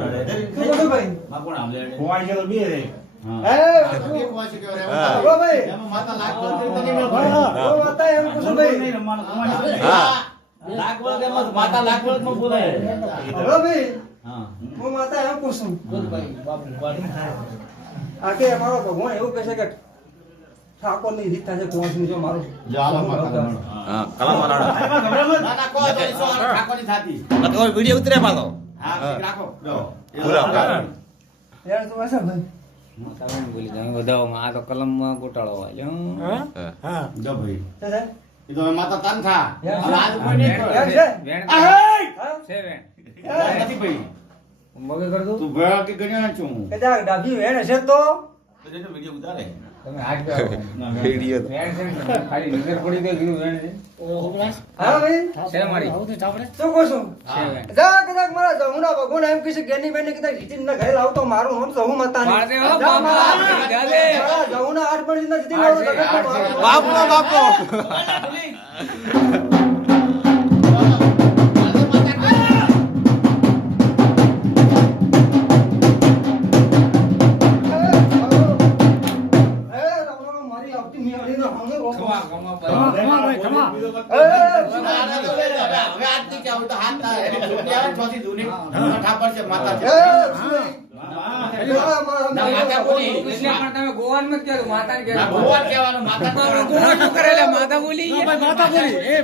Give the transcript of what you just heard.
માતા ભાઈ. હા. માતા એમ આ કે અમારો ભગવાન એવું કહે છે કે ઠાકોરની રીત થાય કોણસની જો મારો હા ના, ના, થાતી. આ ઉતરે પાછો હા, રાખો. જો. પૂરા પૂરા. યાર તું હશે ભાઈ માતાને બોલી તમે વધાવવામાં આ તો કલમમાં ગોટાળો વાળ્યો હા. જો ભાઈ. છે એ તો માતા તાન થા. આજ કોઈ નહીં કરે. યાર, છે? વેણ છે વેણ નથી ભાઈ. મગે કર દઉં તું ભેળા કે ગણ્યા છું હું. કે ત્યાં ડાબી વેણ છે તો તો જે ઉતારે. તમે હાથ બેહો. વિડિયો વેણ છે ને ખાલી નજર પડી તો કીધું વેણ છે હા ભાઈ છે મારી શું કહું છું છે વેણ જા કદાચ મારા જમુના ભગવાન એમ કહેશે ગેની બેને કદાચ જીતીનના ઘરે લાવતો મારું હું જહુ મતા જા મારા- બાપા, જહુના આઠ જીતીને લાવતો નામ. બાપો બાપો માતા છે. એ, સુઈ. જા, મારા ના, માતા બોલી. પૂછ્યા પણ તમે ગોવાન મત બોલી. માતા બોલી. એ